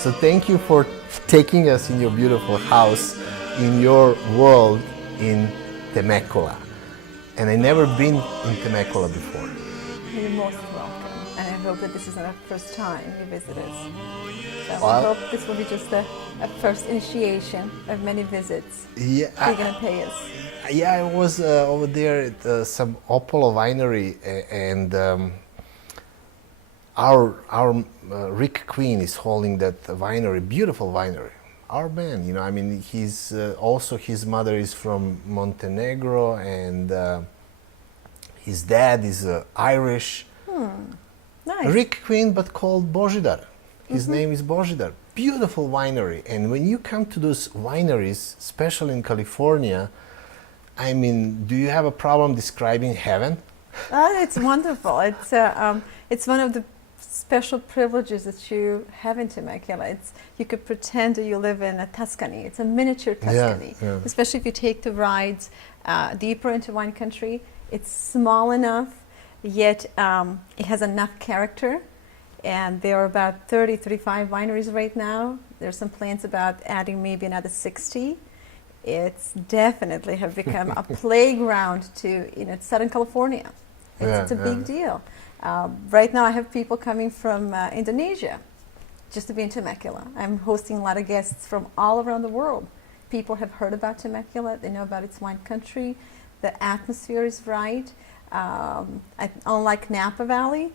So thank you for taking us in your beautiful house, in your world in Temecula. And I never been in Temecula before. You're most welcome, and I hope that this is not the first time you visit us. So Well, I hope this will be just a first initiation of many visits. Yeah, You're going to pay us. yeah, I was over there at some Opolo winery, and our Rick Queen is holding that winery, beautiful winery. Our man, you know, I mean, he's also, his mother is from Montenegro, and his dad is Irish. Nice. Rick Queen, but called Božidar. His name is Božidar. Beautiful winery. And when you come to those wineries, especially in California, I mean, do you have a problem describing heaven? It's wonderful. It's one of the special privileges that you have in Temecula. You could pretend that you live in a Tuscany. It's a miniature Tuscany, yeah. especially if you take the rides deeper into wine country. It's small enough, yet it has enough character. And there are about 30, 35 wineries right now. There's some plans about adding maybe another 60. It's definitely have become a playground to Southern California. It's a big deal. Right now I have people coming from Indonesia just to be in Temecula. I'm hosting a lot of guests from all around the world. People have heard about Temecula. They know about its wine country. The atmosphere is right. Unlike Napa Valley,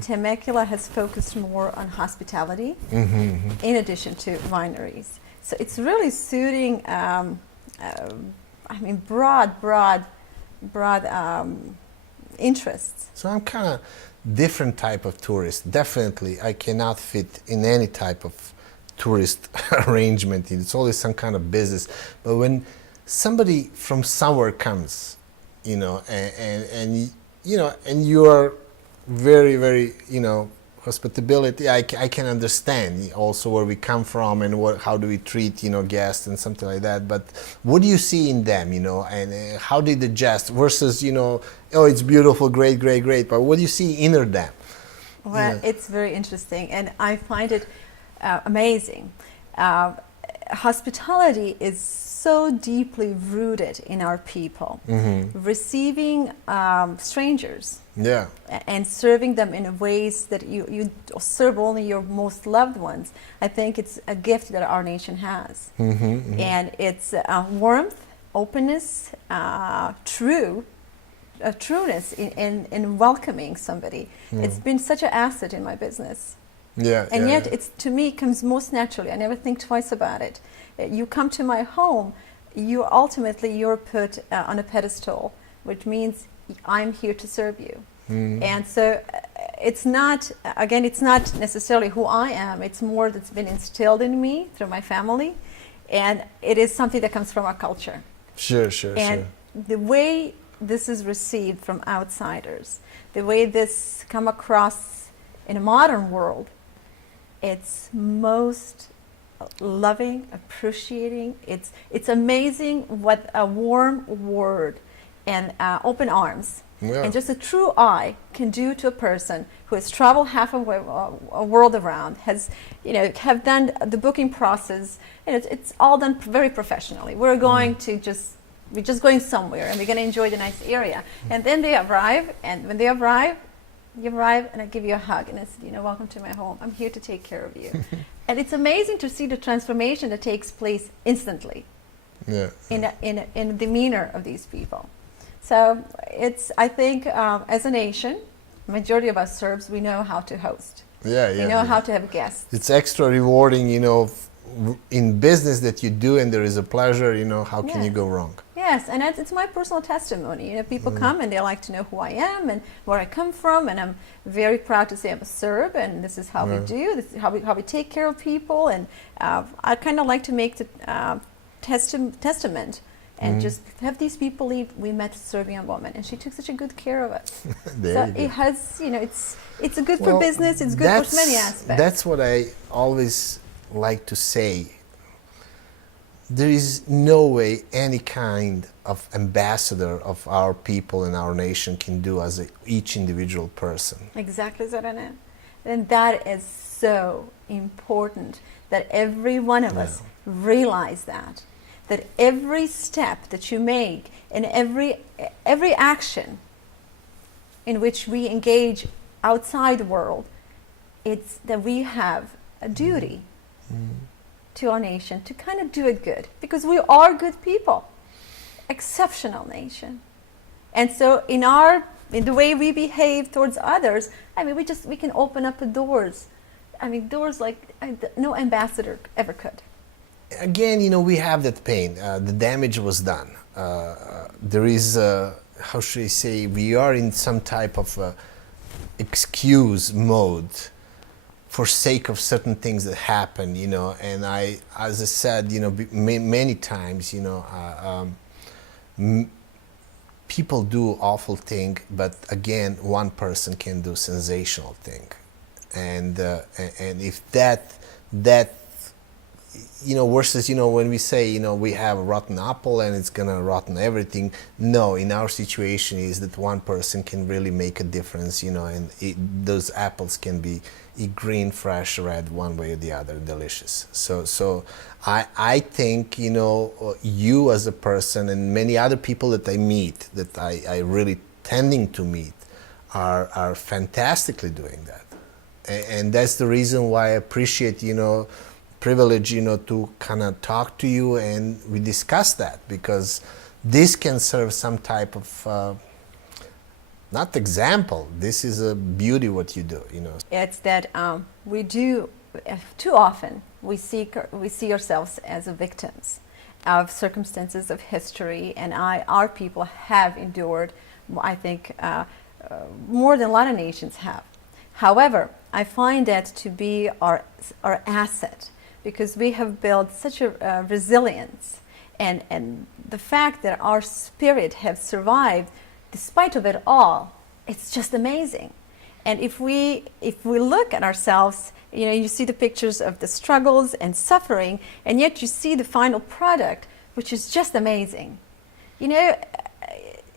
Temecula has focused more on hospitality in addition to wineries. So it's really suiting, broad interests. So I'm kind of different type of tourist. Definitely, I cannot fit in any type of tourist arrangement. It's always some kind of business. But when somebody from somewhere comes, and you are very, very, hospitality, I can understand also where we come from and how do we treat, guests and something like that. But what do you see in them, and how they adjust versus, oh, it's beautiful, great, great, great. But what do you see inner them? Well, it's very interesting, and I find it amazing. Hospitality is so deeply rooted in our people. Receiving strangers and serving them in ways that you serve only your most loved ones. I think it's a gift that our nation has. And it's warmth, openness, trueness in welcoming somebody. It's been such an asset in my business. And yet, it's, to me, comes most naturally. I never think twice about it. You come to my home, you're put on a pedestal, which means I'm here to serve you. And so it's not necessarily who I am. It's more that's been instilled in me through my family, and it is something that comes from our culture. Sure. And the way this is received from outsiders, the way this come across in a modern world, it's most loving, appreciating. It's amazing what a warm word and open arms and just a true eye can do to a person who has traveled half a world around, has have done the booking process, and it's all done very professionally. We're going to we're just going somewhere, and we're going to enjoy the nice area. And then they arrive, and when they arrive, you arrive, and I give you a hug, and I said, welcome to my home. I'm here to take care of you. And it's amazing to see the transformation that takes place instantly in the demeanor of these people. So I think as a nation, majority of us Serbs, we know how to host. We know how to have guests. It's extra rewarding, in business that you do, and there is a pleasure, how can you go wrong? Yes, and it's my personal testimony. People come and they like to know who I am and where I come from, and I'm very proud to say I'm a Serb, and this is how we do. This is how we take care of people, and I kind of like to make the testament and just have these people leave. We met a Serbian woman, and she took such a good care of us. So it has, it's good for business. It's good for many aspects. That's what I always like to say. There is no way any kind of ambassador of our people and our nation can do as each individual person. Exactly, Zorana. And that is so important that every one of us realize that every step that you make and every action in which we engage outside the world, it's that we have a duty to our nation to kind of do it good, because we are good people, exceptional nation. And so in the way we behave towards others, I mean, we can open up the doors. I mean, doors like no ambassador ever could. Again, you know, we have that pain. The damage was done. There is, how should I say, we are in some type of excuse mode for sake of certain things that happen, you know. And as I said, you know, many times, you know, people do awful thing, but again, one person can do sensational thing, and if that you know, versus, you know, when we say, you know, we have a rotten apple and it's gonna rotten everything. No, in our situation is that one person can really make a difference, you know, and those apples can be green, fresh, red, one way or the other, delicious. So I think, you know, you as a person and many other people that I meet, that I really tending to meet, are fantastically doing that, and that's the reason why I appreciate, you know, privilege, you know, to kind of talk to you and we discuss that, because this can serve some type of not example. This is a beauty what you do, you know. It's that we do too often we see ourselves as victims of circumstances of history, and our people have endured, I think, more than a lot of nations have. However, I find that to be our asset, because we have built such a resilience, and the fact that our spirit have survived despite of it all, it's just amazing. And if we look at ourselves, you know, you see the pictures of the struggles and suffering, and yet you see the final product, which is just amazing. You know,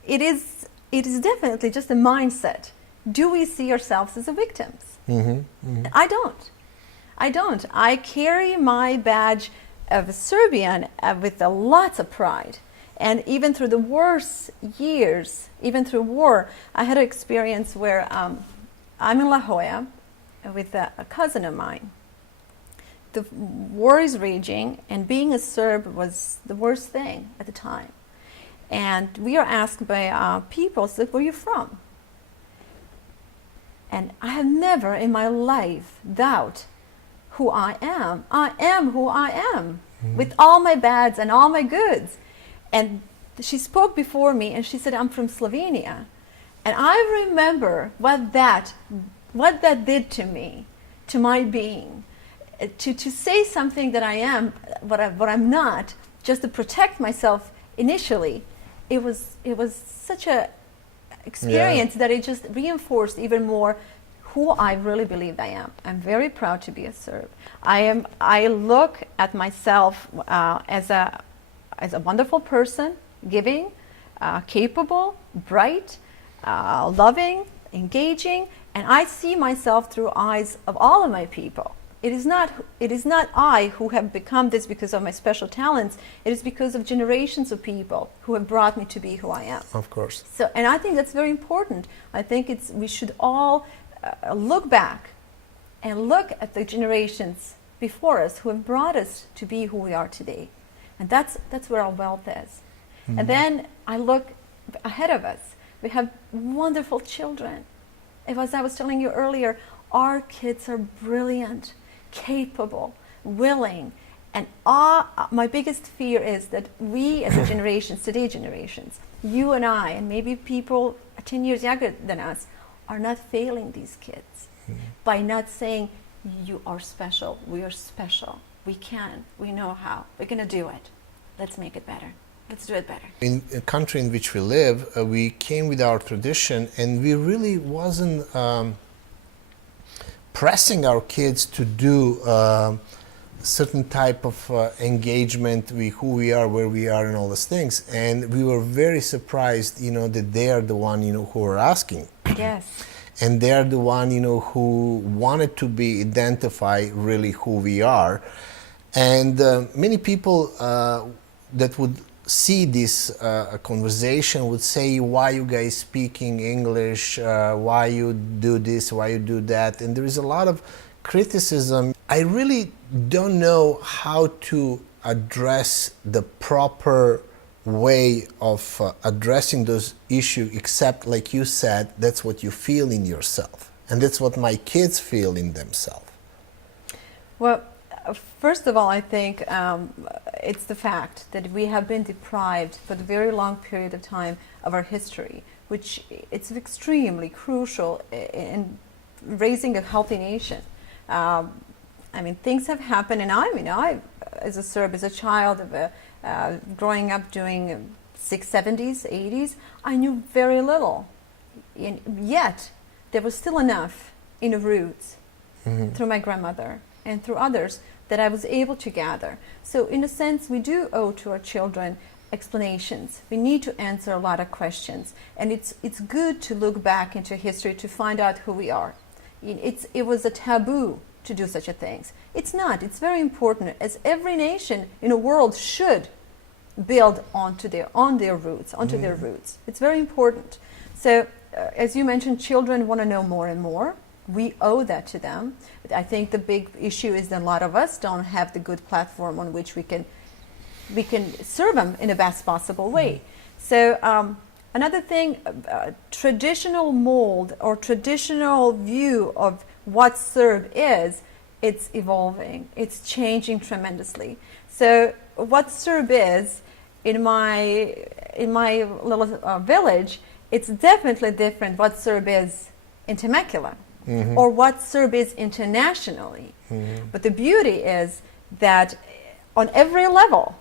it is definitely just a mindset. Do we see ourselves as victims? I don't. I carry my badge of a Serbian with lots of pride. And even through the worst years, even through war, I had an experience where I'm in La Jolla with a cousin of mine. The war is raging, and being a Serb was the worst thing at the time. And we are asked by people, so where are you from? And I have never in my life doubt who I am. I am who I am, with all my bads and all my goods. And she spoke before me, and she said, I'm from Slovenia. And I remember what that did to me, to my being. To say something that I am, what I'm not, just to protect myself initially, it was such a experience that it just reinforced even more who I really believe I am. I'm very proud to be a Serb. I look at myself as a wonderful person, giving, capable, bright, loving, engaging, and I see myself through eyes of all of my people. It is not I who have become this because of my special talents. It is because of generations of people who have brought me to be who I am. Of course. So, and I think that's very important. I think we should all look back and look at the generations before us who have brought us to be who we are today. And that's where our wealth is. And then I look ahead of us. We have wonderful children. As I was telling you earlier, our kids are brilliant, capable, willing. And my biggest fear is that we as a generation, today's generations, you and I, and maybe people 10 years younger than us, are not failing these kids by not saying, you are special, we are special, we can, we know how, we're going to do it. Let's make it better. Let's do it better. In a country in which we live, we came with our tradition, and we really wasn't pressing our kids to do certain type of engagement with who we are, where we are, and all those things. And we were very surprised, you know, that they are the one, you know, who are asking. Yes. and they are the one, who wanted to be identify really who we are. And many people that would see this conversation would say, why you guys speaking English, why you do this, why you do that, and there is a lot of criticism. I really don't know how to address the proper way of addressing those issues, except, like you said, that's what you feel in yourself, and that's what my kids feel in themselves. Well, first of all, I think it's the fact that we have been deprived for a very long period of time of our history, which it's extremely crucial in raising a healthy nation. I mean, things have happened, and I, as a Serb, as a child of growing up during 70s, 80s, I knew very little. And yet, there was still enough in the roots through my grandmother and through others that I was able to gather. So in a sense, we do owe to our children explanations. We need to answer a lot of questions. And it's good to look back into history to find out who we are. It was a taboo to do such a things. It's not. It's very important, as every nation in the world should build on their roots. It's very important. So as you mentioned, children want to know more and more. We owe that to them. But I think the big issue is that a lot of us don't have the good platform on which we can serve them in the best possible way. So another thing, traditional mold or traditional view of what Serb is, it's evolving. It's changing tremendously. So what Serb is in my little village, it's definitely different what Serb is in Temecula. Or what Serb is internationally. But the beauty is that on every level,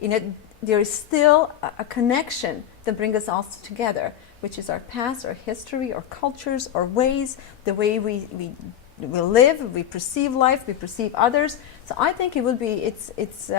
there is still a connection that brings us all together, which is our past, our history, our cultures, our ways, the way we live, we perceive life, we perceive others. So I think it's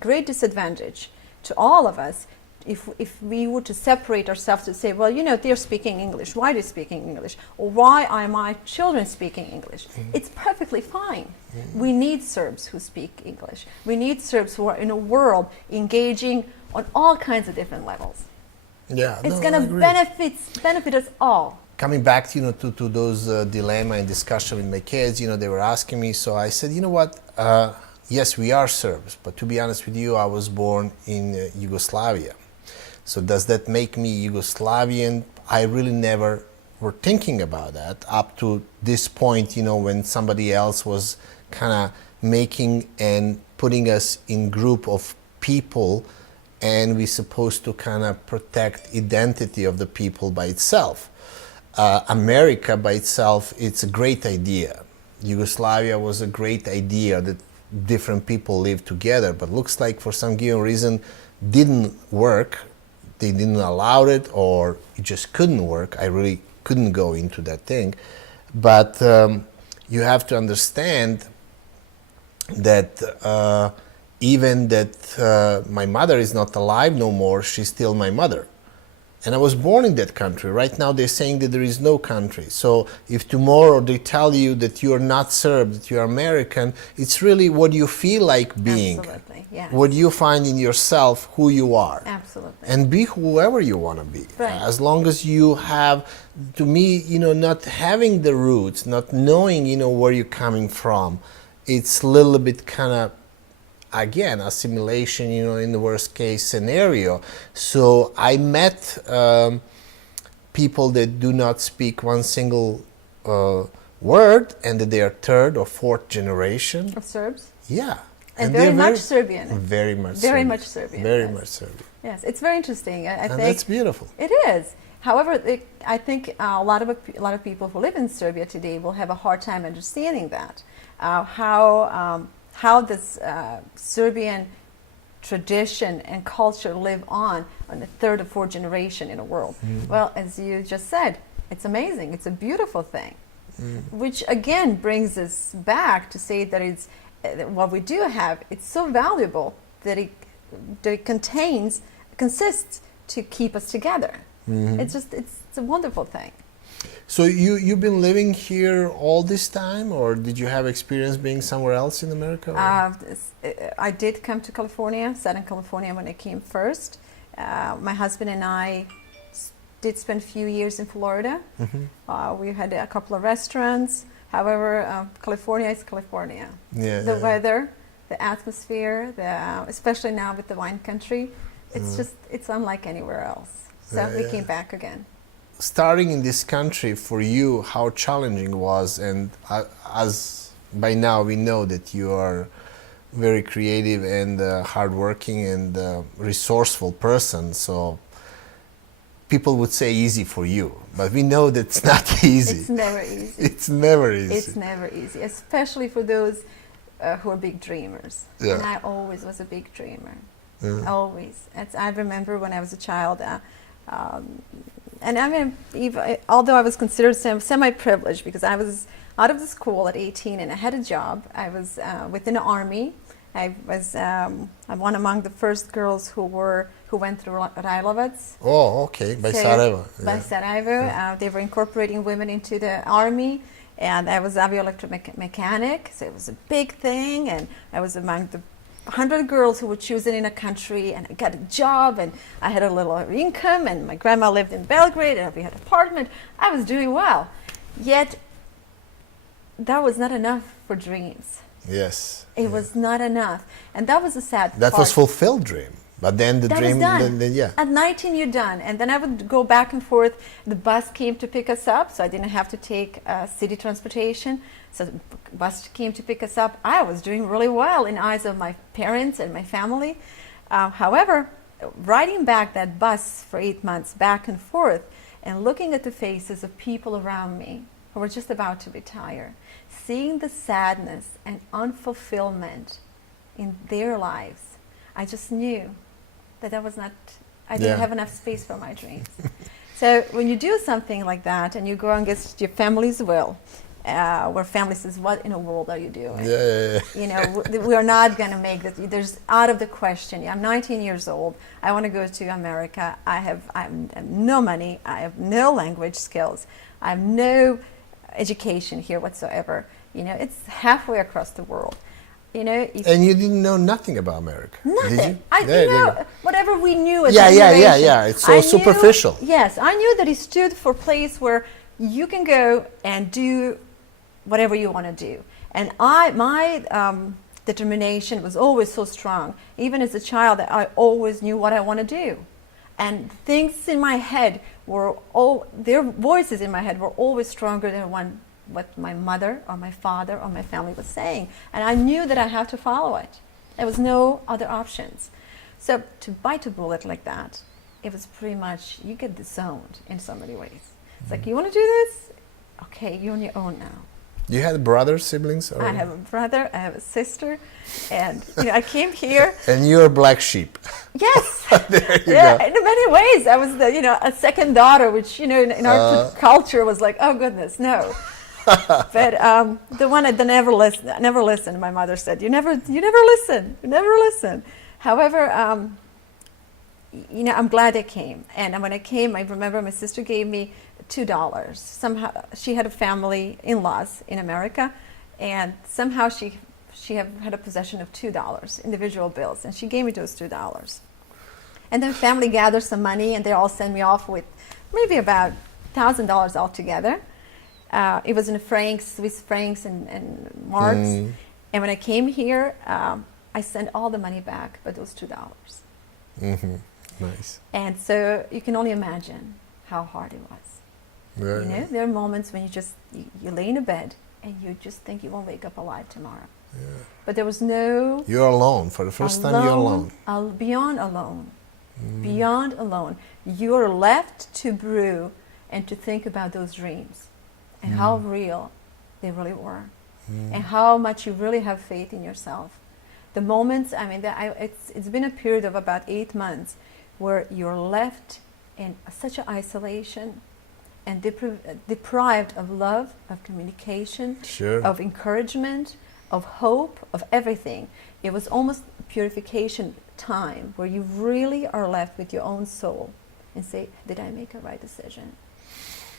great disadvantage to all of us if we were to separate ourselves to say, well, they're speaking English. Why are they speaking English? Or why are my children speaking English? It's perfectly fine. We need Serbs who speak English. We need Serbs who are in a world engaging on all kinds of different levels. Yeah, it's going to benefit us all. Coming back, to those dilemma and discussion with my kids, they were asking me. So I said, what? Yes, we are Serbs, but to be honest with you, I was born in Yugoslavia. So does that make me Yugoslavian? I really never were thinking about that up to this point, when somebody else was kind of making and putting us in group of people, and we're supposed to kind of protect identity of the people by itself. America by itself, it's a great idea. Yugoslavia was a great idea that different people live together, but looks like for some given reason didn't work. They didn't allow it, or it just couldn't work. I really couldn't go into that thing. But you have to understand that even that my mother is not alive no more, she's still my mother. And I was born in that country. Right now they're saying that there is no country. So if tomorrow they tell you that you are not Serb, that you are American, it's really what you feel like being. Absolutely, yes. What you find in yourself, who you are. Absolutely. And be whoever you want to be. Right. As long as you have, to me, not having the roots, not knowing, where you're coming from, it's a little bit kind of, again, assimilation, in the worst case scenario. So I met people that do not speak one single word, and that they are third or fourth generation. Of Serbs? Yeah. And very much Serbian. Very much Very Serbian. much Serbian. Very Yes. much Serbian. Yes, it's very interesting. I And think that's beautiful. it is. However, I think a lot of people who live in Serbia today will have a hard time understanding that. How this Serbian tradition and culture live on the third or fourth generation in the world. Well, as you just said, it's amazing. It's a beautiful thing, which again brings us back to say that it's what we do have. It's so valuable that it consists to keep us together. It's a wonderful thing. So you've been living here all this time, or did you have experience being somewhere else in America? I did come to California, Southern California, when I came first. My husband and I did spend a few years in Florida. We had a couple of restaurants. However, California is California. Yeah, The weather, the atmosphere, especially now with the wine country, it's unlike anywhere else. So we came back again. Starting in this country for you, how challenging it was, and as by now we know that you are very creative and hardworking and resourceful person, so people would say easy for you, but we know that it's not easy. It's never easy. It's never easy. It's never easy, especially for those who are big dreamers. Yeah. And I always was a big dreamer. Always. I remember when I was a child, and I mean, although I was considered semi-privileged because I was out of the school at 18 and I had a job. I was within the army. I was one among the first girls who went through VLADA'S. Oh, okay, by Sarajevo. By Sarajevo, they were incorporating women into the army, and I was avionic, so it was a big thing, and I was among the 100 girls who were chosen in a country, and I got a job, and I had a little income, and my grandma lived in Belgrade, and we had an apartment. I was doing well, yet that was not enough for dreams. Yes. It was not enough, and that was a sad part. That was fulfilled dream, but then the that dream, was done. then yeah. At 19, you're done, and then I would go back and forth. The bus came to pick us up, so I didn't have to take city transportation. So the bus came to pick us up. I was doing really well in the eyes of my parents and my family. However, riding back that bus for 8 months, back and forth, and looking at the faces of people around me who were just about to retire, seeing the sadness and unfulfillment in their lives, I just knew that I didn't have enough space for my dreams. So when you do something like that and you go against your family's will, where family says, what in the world are you doing? Yeah. You know, we are not going to make this. There's out of the question. I'm 19 years old. I want to go to America. I have no money. I have no language skills. I have no education here whatsoever. You know, it's halfway across the world. You know, And you didn't know nothing about America, nothing. did you? You know, whatever we knew as yeah, a yeah, generation, yeah. It's so superficial. Yes, I knew that it stood for a place where you can go and do whatever you want to do. And my determination was always so strong. Even as a child, I always knew what I want to do. And things in my head their voices in my head were always stronger than what my mother or my father or my family was saying. And I knew that I had to follow it. There was no other options. So to bite a bullet like that, it was pretty much, you get disowned in so many ways. It's like, you want to do this? Okay, you're on your own now. You had brothers, siblings? Or? I have a brother, I have a sister, and I came here. And you're a black sheep. Yes. There you go. In many ways, I was a second daughter, which in our culture was like, oh goodness, no. But the one that never listened. My mother said, you never listen. However, I'm glad I came, and when I came, I remember my sister gave me $2. Somehow she had a family, in-laws in America, and somehow she had a possession of $2, individual bills, and she gave me those $2. And then family gathered some money, and they all sent me off with maybe about $1,000 altogether. It was in francs, Swiss francs, and marks. And when I came here, I sent all the money back, but those $2. Nice. And so you can only imagine how hard it was. Yeah. There are moments when you lay in a bed and you just think you won't wake up alive tomorrow. Yeah. But there was no... You're alone. For the first time, you're alone. Beyond alone. Beyond alone. You're left to brew and to think about those dreams and how real they really were and how much you really have faith in yourself. The moments, it's been a period of about 8 months where you're left in such an isolation and deprived of love, of communication, Sure. of encouragement, of hope, of everything. It was almost a purification time where you really are left with your own soul and say, did I make a right decision?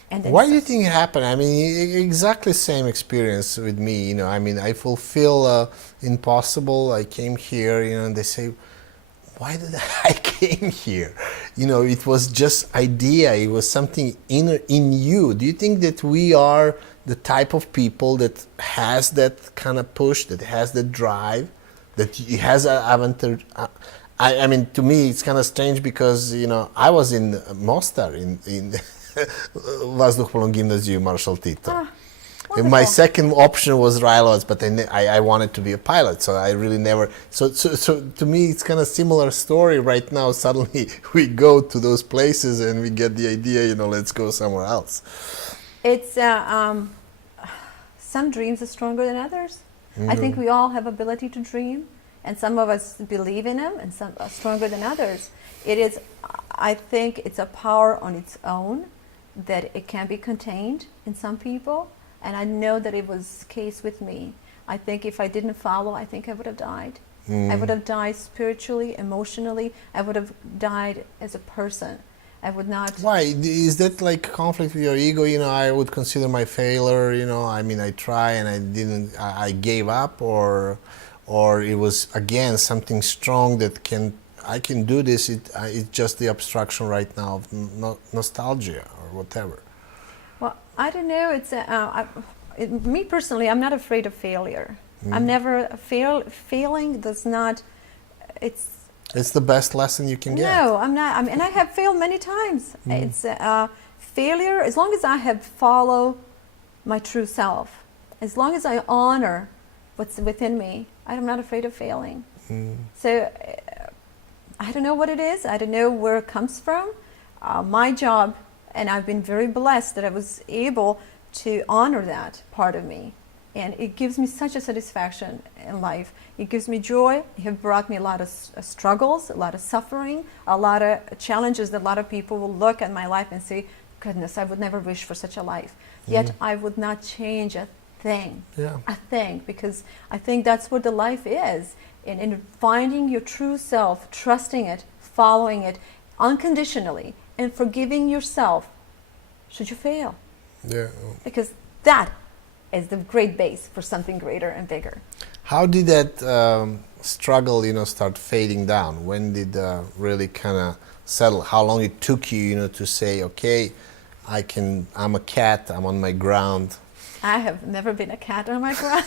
And then Why do you think it happened? I mean, exactly same experience with me. You know, I mean, I fulfill impossible. I came here, you know, and they say, why did I came here? You know, it was just idea. It was something in you. Do you think that we are the type of people that has that kind of push, that has that drive, that it has an advantage? I mean, to me, it's kind of strange because, you know, I was in Mostar in Vazduhoplovnom gimnaziju Marshal Tito. Ah, And my wonderful. second option was RILOS, but I wanted to be a pilot, so I really never. So to me, it's kind of similar story right now. Suddenly, we go to those places and we get the idea, you know, let's go somewhere else. It's some dreams are stronger than others. I think we all have ability to dream, and some of us believe in them, and some are stronger than others. It is, I think, it's a power on its own that it can be contained in some people. And I know that it was the case with me. I think if I didn't follow, I think I would have died. I would have died spiritually, emotionally. I would have died as a person. I would not. Why? Is that like conflict with your ego? You know, I would consider my failure. You know, I mean, I try and I didn't. I gave up, or it was again something strong that I can do this. It's just the obstruction right now of nostalgia or whatever. Well, I don't know. It's me personally. I'm not afraid of failure. I'm never failing does not. It's the best lesson you can get. No, I'm not. I mean, and I have failed many times. It's failure. As long as I have followed my true self, as long as I honor what's within me, I'm not afraid of failing. So I don't know what it is. I don't know where it comes from. My job. And I've been very blessed that I was able to honor that part of me. And it gives me such a satisfaction in life. It gives me joy. It has brought me a lot of struggles, a lot of suffering, a lot of challenges that a lot of people will look at my life and say, goodness, I would never wish for such a life. Yet I would not change a thing. Yeah. A thing. Because I think that's what the life is. In finding your true self, trusting it, following it unconditionally, and forgiving yourself should you fail. Yeah. Because that is the great base for something greater and bigger. How did that struggle, you know, start fading down? When did really kind of settle? How long it took you, you know, to say, okay, I'm a cat, I'm on my ground. I have never been a cat on my ground.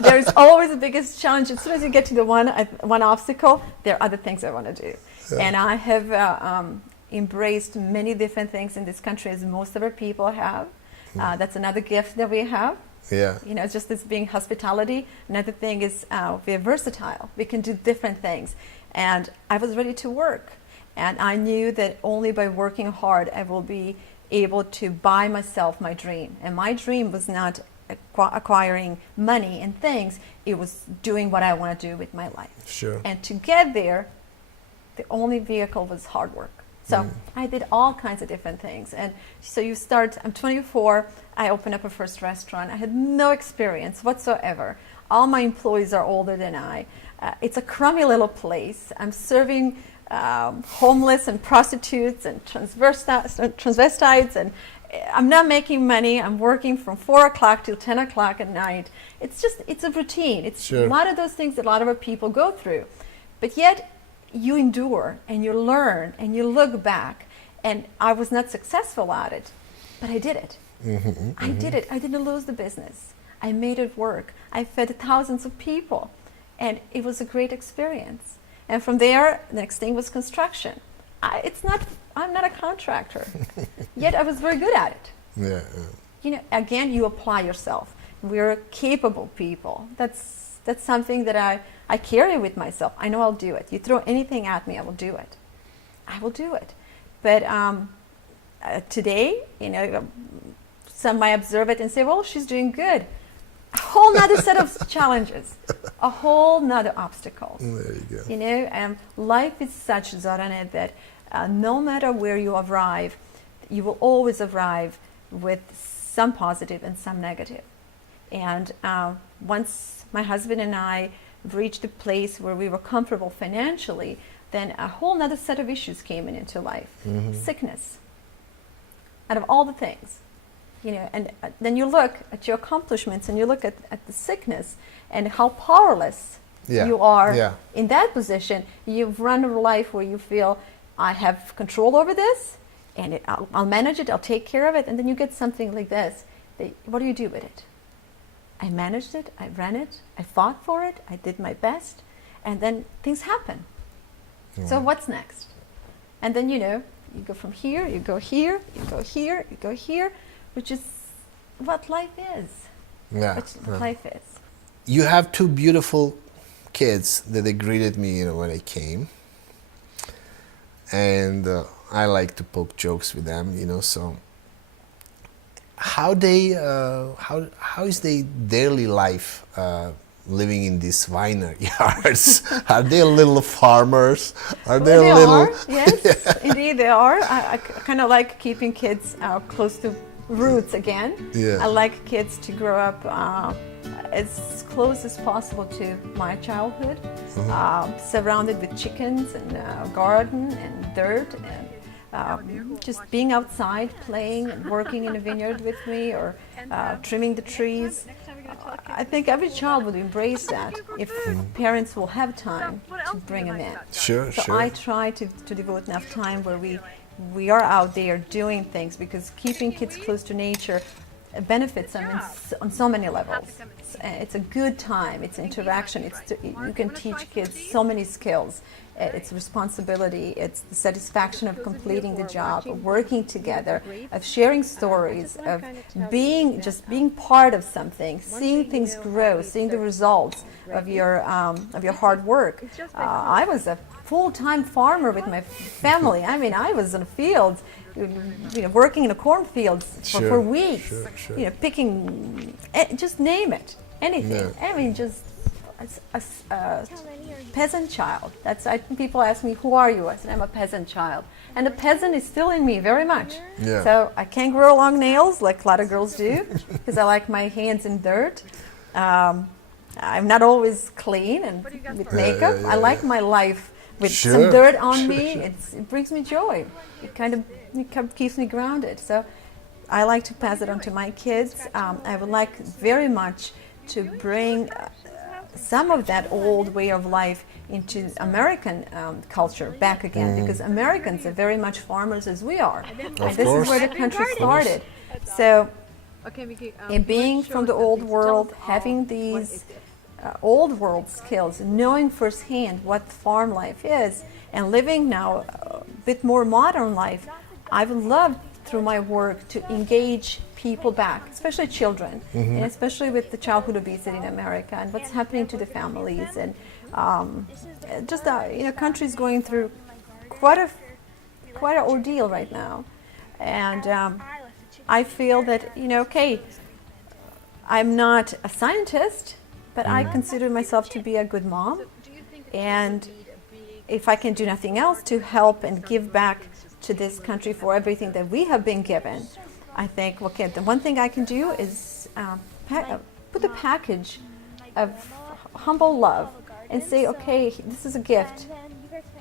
There's always the biggest challenge. As soon as you get to the one obstacle, there are other things I want to do. Yeah. And I have embraced many different things in this country, as most of our people have. That's another gift that we have. Yeah. You know, just as being hospitality. Another thing is we're versatile. We can do different things. And I was ready to work. And I knew that only by working hard I will be able to buy myself my dream. And my dream was not acquiring money and things. It was doing what I want to do with my life. Sure. And to get there, the only vehicle was hard work. So I did all kinds of different things. And so you start, I'm 24, I opened up a first restaurant. I had no experience whatsoever. All my employees are older than I. It's a crummy little place. I'm serving homeless and prostitutes and transvestites, and I'm not making money. I'm working from 4 o'clock till 10 o'clock at night. It's a routine. It's sure. A lot of those things that a lot of our people go through. But yet, you endure and you learn and you look back, and I was not successful at it, but I did it. I did it. I didn't lose the business. I made it work. I fed thousands of people, and it was a great experience. And from there, the next thing was construction. I'm not a contractor, yet I was very good at it. Yeah. You know, again, you apply yourself. We're capable people. That's something that I carry with myself. I know I'll do it. You throw anything at me, I will do it. I will do it. But today, you know, some might observe it and say, well, she's doing good. A whole nother set of challenges, a whole nother obstacles. There you go. You know, life is such, Zorane, that no matter where you arrive, you will always arrive with some positive and some negative. And once my husband and I reached a place where we were comfortable financially, then a whole nother set of issues came into life. Sickness. Out of all the things, you know, and then you look at your accomplishments and you look at the sickness and how powerless you are in that position. You've run a life where you feel, I have control over this, and I'll manage it, I'll take care of it, and then you get something like this. What do you do with it? I managed it, I ran it, I fought for it, I did my best, and then things happen. So what's next? And then, you know, you go from here, you go here, you go here, you go here, which is what life is. Life is. You have two beautiful kids that they greeted me, you know, when I came. And I like to poke jokes with them, you know, so how is their daily life living in these vineyards? Are they little farmers? Are they Yes, indeed they are. I kind of like keeping kids close to roots again. I like kids to grow up as close as possible to my childhood, surrounded with chickens and garden and dirt, and just being outside, playing, and working in a vineyard with me, or trimming the trees. I think every child would embrace that if parents will have time to bring them in. So I try to devote enough time where we are out there doing things, because keeping kids close to nature benefits them on so many levels. It's a good time, it's interaction, you can teach kids so many skills. It's responsibility, it's the satisfaction of completing the job, of working together, of sharing stories, of being part of something, seeing things grow, seeing the results of your hard work. I was a full-time farmer with my family. I mean, I was in the fields, you know, working in the cornfields for weeks, you know, picking, just name it, anything. I mean, just a peasant child. People ask me, who are you? I said, I'm a peasant child. And the peasant is still in me very much. So I can't grow long nails like a lot of girls do, because I like my hands in dirt. I'm not always clean and with makeup. I like my life with some dirt on me. It brings me joy. It kind of keeps me grounded. So I like to pass it on to my kids. I would like very much to bring some of that old way of life into American culture back again, because Americans are very much farmers as we are. And this is where the country started. So in being from the old world, having these old world skills, knowing firsthand what farm life is, and living now a bit more modern life, I would love through my work to engage people back, especially children, and especially with the childhood obesity in America and what's happening to the families, and just you know, country's going through quite an ordeal right now, and I feel that, you know, okay, I'm not a scientist, but I consider myself to be a good mom, and if I can do nothing else to help and give back to this country for everything that we have been given, I think, okay, the one thing I can do is put a package of humble love and say, okay, this is a gift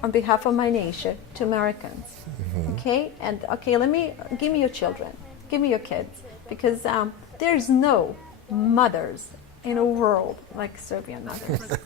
on behalf of my nation to Americans, okay? And okay, give me your children, give me your kids, because there's no mothers in a world like Serbian mothers.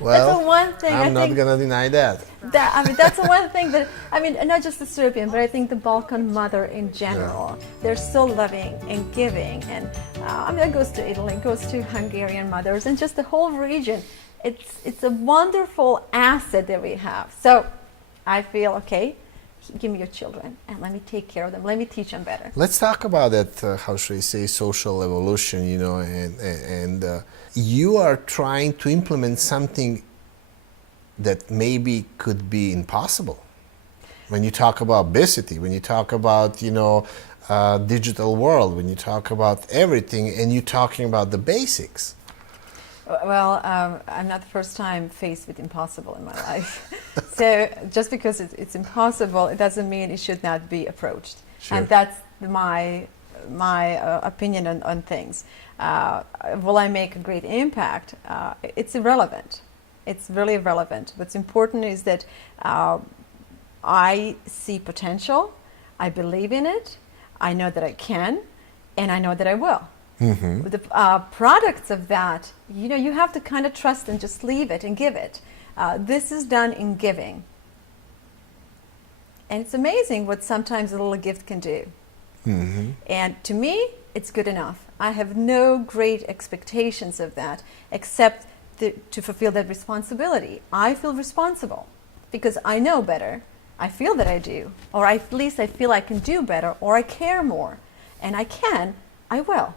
Well, that's the one thing I'm not going to deny that. I mean, that's the one thing that, I mean, not just the Serbian, but I think the Balkan mother in general. They're so loving and giving, and I mean, it goes to Italy, it goes to Hungarian mothers, and just the whole region. It's a wonderful asset that we have. So I feel, okay, give me your children and let me take care of them. Let me teach them better. Let's talk about that, how should I say, social evolution, you know, and you are trying to implement something that maybe could be impossible. When you talk about obesity, when you talk about, you know, digital world, when you talk about everything, and you're talking about the basics. Well, I'm not the first time faced with impossible in my life. So just because it's impossible, it doesn't mean it should not be approached. And that's my opinion on things. Will I make a great impact? It's irrelevant. It's really irrelevant. What's important is that I see potential. I believe in it. I know that I can, and I know that I will. The products of that, you have to kind of trust and just leave it and give it. This is done in giving. And it's amazing what sometimes a little gift can do. And to me, it's good enough. I have no great expectations of that, except to fulfill that responsibility. I feel responsible because I know better. I feel that I do, or at least I feel I can do better, or I care more. And I will.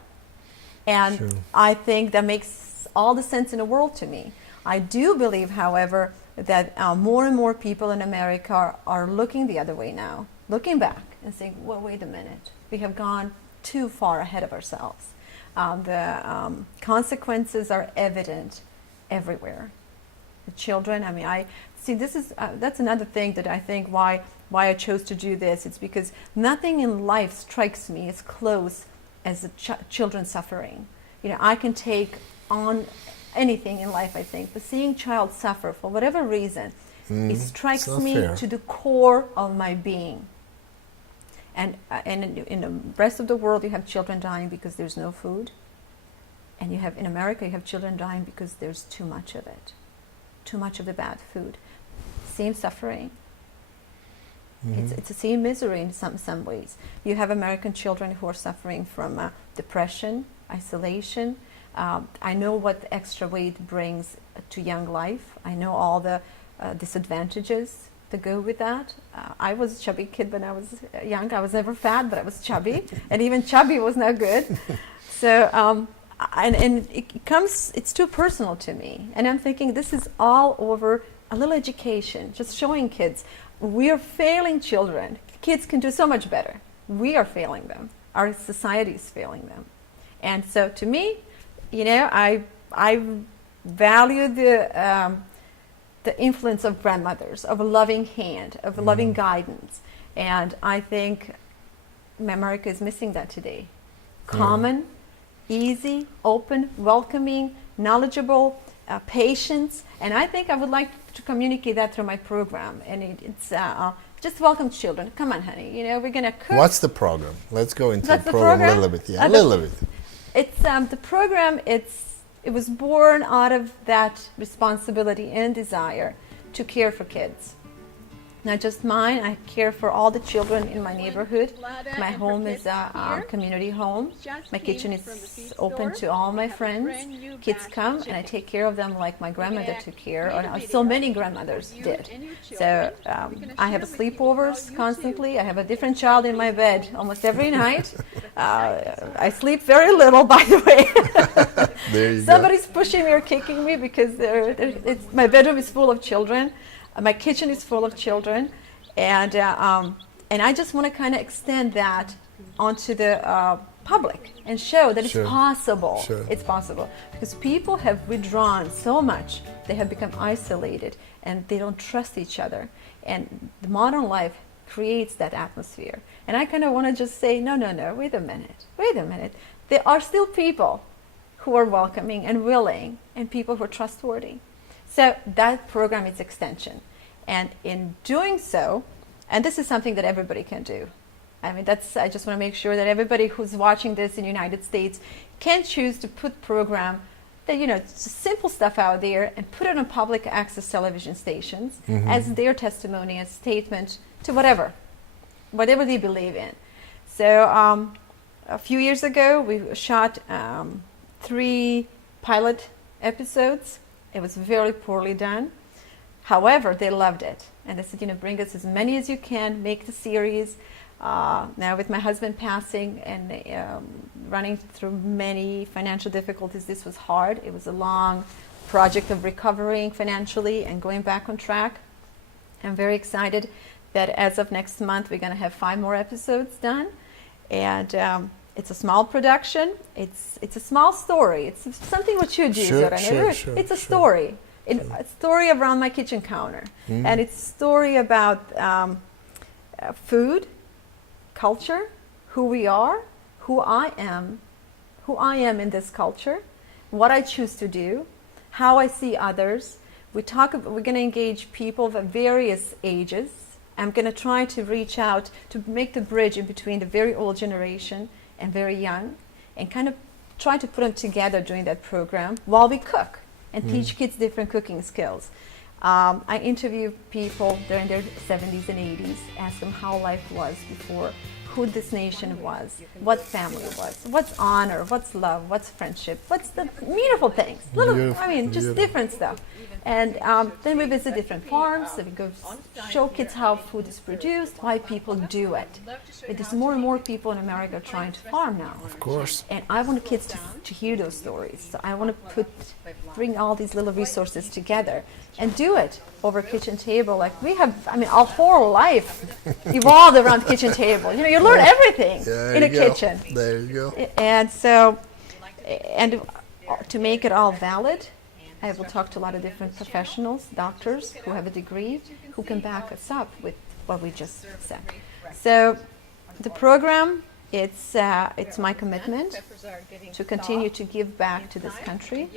And Sure. I think that makes all the sense in the world to me. I do believe, however, that more and more people in America are looking the other way now, looking back and saying, well, wait a minute, we have gone too far ahead of ourselves. The consequences are evident everywhere. The children, I mean, I see this is, that's another thing that I think why I chose to do this. It's because nothing in life strikes me as close as the children suffering. I can take on anything in life, I think, but seeing child suffer for whatever reason, it strikes me to the core of my being. And in the rest of the world, you have children dying because there's no food. And in America, you have children dying because there's too much of it. Too much of the bad food. Same suffering. It's the same misery in some ways. You have American children who are suffering from depression, isolation. I know what extra weight brings to young life. I know all the disadvantages that go with that. I was a chubby kid when I was young. I was never fat, but I was chubby. And even chubby was not good. So, and it's too personal to me. And I'm thinking this is all over a little education, just showing kids. We are failing children. Kids can do so much better. We are failing them. Our society is failing them. And so to me, I value the influence of grandmothers, of a loving hand, of a loving guidance. And I think America is missing that today. Common, easy, open, welcoming, knowledgeable, patience. And I think I would like to communicate that through my program. And it's just welcome children. Come on, honey. We're going to cook. What's the program? Let's go into That's the the program program? a little bit. Yeah, a little bit. It's the program. It was born out of that responsibility and desire to care for kids. Not just mine. I care for all the children in my neighborhood. My home is a community home. My kitchen is open to all my friends. Kids come and I take care of them like my grandmother took care, or so many grandmothers did. So I have sleepovers constantly. I have a different child in my bed almost every night. I sleep very little, by the way. There you Somebody's pushing me or kicking me because my bedroom is full of children. My kitchen is full of children, and I just want to kind of extend that onto the public and show that it's possible. Sure. It's possible because people have withdrawn so much; they have become isolated and they don't trust each other. And the modern life creates that atmosphere. And I kind of want to just say, no, wait a minute. There are still people who are welcoming and willing, and people who are trustworthy. So that program is extension. And in doing so, and this is something that everybody can do. I mean, I just want to make sure that everybody who's watching this in the United States can choose to put program that, just simple stuff out there and put it on public access television stations as their testimony, as statement to whatever they believe in. So a few years ago, we shot 3 pilot episodes. It was very poorly done. However, they loved it. And they said, bring us as many as you can, make the series. Now with my husband passing and running through many financial difficulties, this was hard. It was a long project of recovering financially and going back on track. I'm very excited that as of next month, we're going to have 5 more episodes done. And it's a small production. It's a small story. It's something what you do. Sure, it's a story. A story around my kitchen counter. And it's a story about food, culture, who we are, who I am in this culture, what I choose to do, how I see others. We're going to engage people of various ages, I'm going to try to reach out to make the bridge in between the very old generation and very young, and kind of try to put them together during that program while we cook and teach kids different cooking skills. I interview people, they're in their 70s and 80s, ask them how life was before, who this nation was, what family was, what's honor, what's love, what's friendship, what's the beautiful things, just different stuff. And then we visit different farms, so we go show kids how food is produced, why people do it. But there's more and more people in America trying to farm now. Of course. And I want kids to hear those stories. So I want to bring all these little resources together and do it over a kitchen table. Like we have, our whole life evolved around the kitchen table. You learn everything in a kitchen. There you go. And so, and to make it all valid, I will talk to a lot of different professionals, doctors who have a degree, who can back us up with what we just said. So the program, it's my commitment to continue to give back to this country.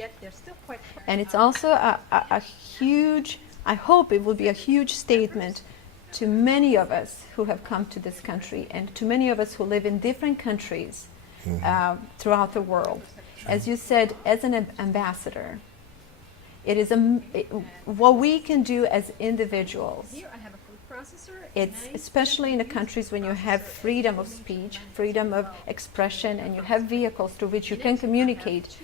And it's also a huge, I hope it will be a huge statement to many of us who have come to this country and to many of us who live in different countries throughout the world. As you said, as an ambassador, it is what we can do as individuals. It's especially in the countries when you have freedom of speech, freedom of expression, and you have vehicles through which you can communicate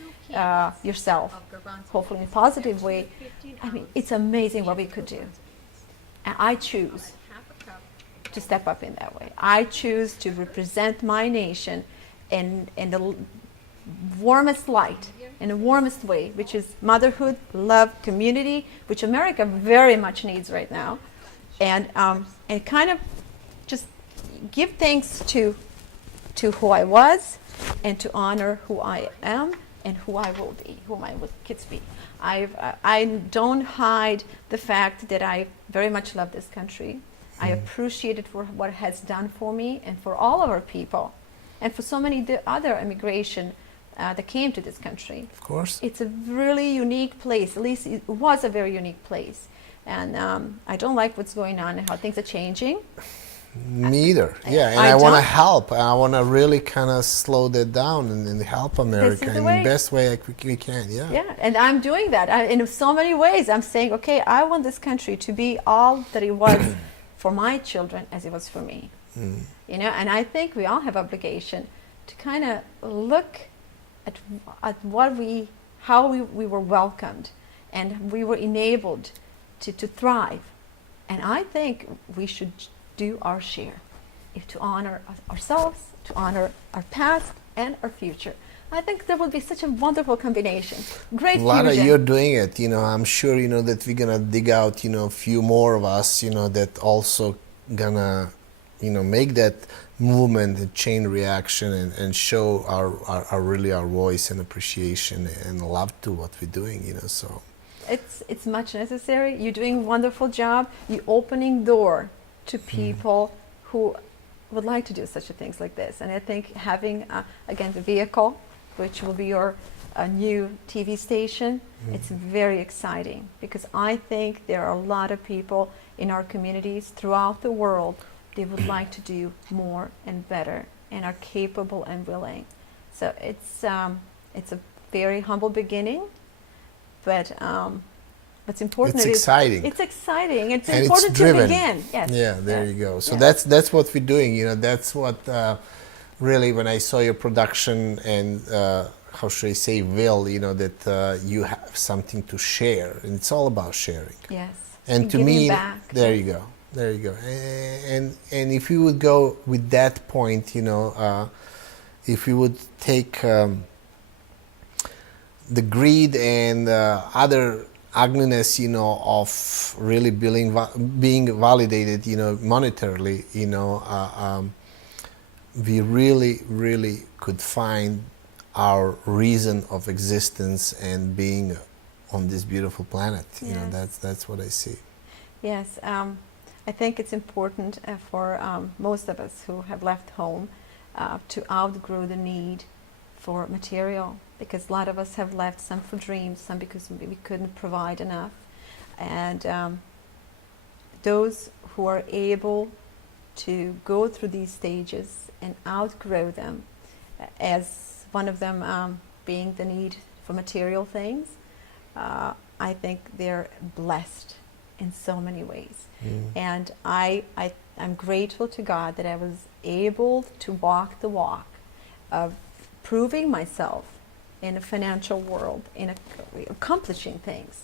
yourself, hopefully in a positive way. It's amazing what we could do. And I choose to step up in that way. I choose to represent my nation in the warmest light, in the warmest way, which is motherhood, love, community, which America very much needs right now. And kind of just give thanks to who I was, and to honor who I am and who I will be, who my kids be. I don't hide the fact that I very much love this country. I appreciate it for what it has done for me and for all of our people, and for so many other immigration that came to this country. Of course. It's a really unique place. At least it was a very unique place. And I don't like what's going on and how things are changing. Me either. Yeah, and I want to help. I want to really kind of slow that down and help America in the best way we can. Yeah. Yeah, and I'm doing that in so many ways. I'm saying, okay, I want this country to be all that it was for my children as it was for me. And I think we all have obligation to kind of look at how we were welcomed and we were enabled to thrive. And I think we should do our share, to honor ourselves, to honor our past and our future. I think that would be such a wonderful combination. Great Vlada, fusion. you're doing it. I'm sure that we're gonna dig out a few more of us that also gonna make that movement and chain reaction and show our really our voice and appreciation and love to what we're doing. So it's much necessary. You're doing a wonderful job. You're opening door to people who would like to do such a things like this. And I think having again the vehicle, which will be your new TV station, it's very exciting, because I think there are a lot of people in our communities throughout the world. They would like to do more and better and are capable and willing. So it's a very humble beginning, but what's important it's is exciting. It's exciting. It's and important it's driven. to begin. Yes. Yeah, there you go. So Yeah. that's what we're doing. That's what really, when I saw your production and how should I say, Will, that you have something to share, and it's all about sharing. Yes. And to giving me, back. there you go. There you go. And if you would go with that point, if you would take the greed and other ugliness, of really being validated, monetarily, we really could find our reason of existence and being on this beautiful planet. Yes. That's what I see. Yes. I think it's important for most of us who have left home to outgrow the need for material, because a lot of us have left, some for dreams, some because we couldn't provide enough, and those who are able to go through these stages and outgrow them, as one of them being the need for material things, I think they're blessed in so many ways. And I'm grateful to God that I was able to walk the walk of proving myself in a financial world, in accomplishing things.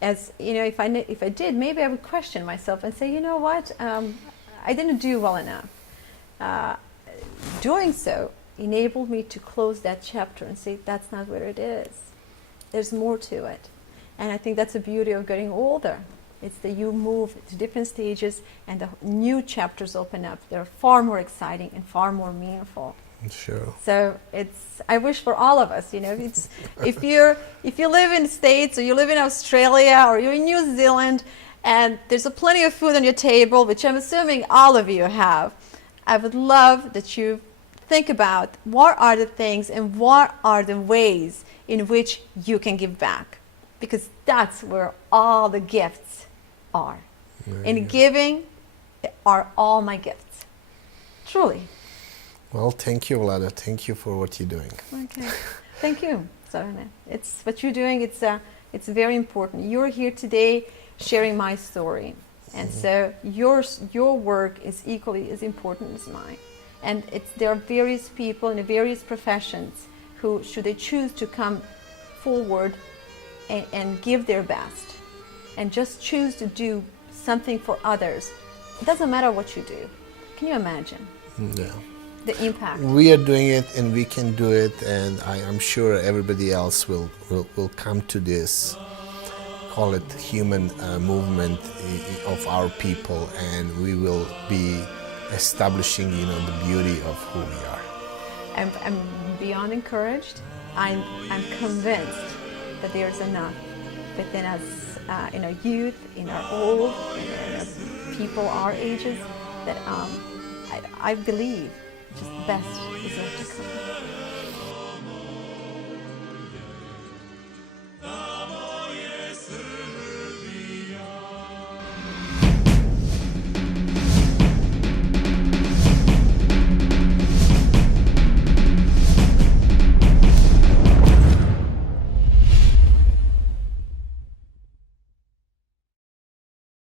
As you know, if I did, maybe I would question myself and say, you know what, I didn't do well enough. Doing so enabled me to close that chapter and say, that's not where it is. There's more to it. And I think that's the beauty of getting older. It's that you move to different stages and the new chapters open up. They're far more exciting and far more meaningful. Sure. So I wish for all of us, you know, if you live in the States or you live in Australia or you're in New Zealand and there's plenty of food on your table, which I'm assuming all of you have, I would love that you think about what are the things and what are the ways in which you can give back, because that's where all the gifts are. In giving are all my gifts, truly. Well, thank you, Vlada. Thank you for what you're doing. Okay, thank you, Sarana. It's what you're doing. It's very important. You're here today sharing my story, and so your work is equally as important as mine. And there are various people in various professions who, should they choose to come forward and give their best, and just choose to do something for others, it doesn't matter what you do. Can you imagine? Yeah. The impact. We are doing it, and we can do it, and I'm sure everybody else will come to this, call it human movement of our people, and we will be establishing, the beauty of who we are. I'm beyond encouraged. I'm convinced that there's enough within us, in our youth, in our old, in our people our ages, that I believe just the best is yet to come.